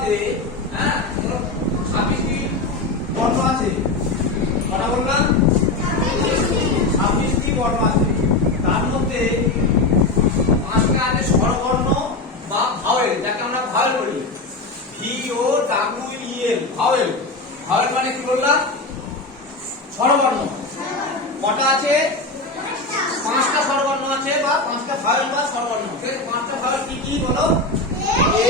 বর্ণমালাতে হ্যাঁ 26টি বর্ণ আছে। কটা বললাম? 26টি বর্ণ আছে। তার মধ্যে 5টা আছে স্বরবর্ণ বা ভাওয়েল, যাকে আমরা ভাওয়েল বলি। VOWEL vowel. ভাওয়েল মানে কি বললাম? স্বরবর্ণ। কটা আছে? 5টা স্বরবর্ণ আছে বা 5টা ভাওয়েল বা স্বরবর্ণ। 5টা ভাওয়েল কি কি বলো? A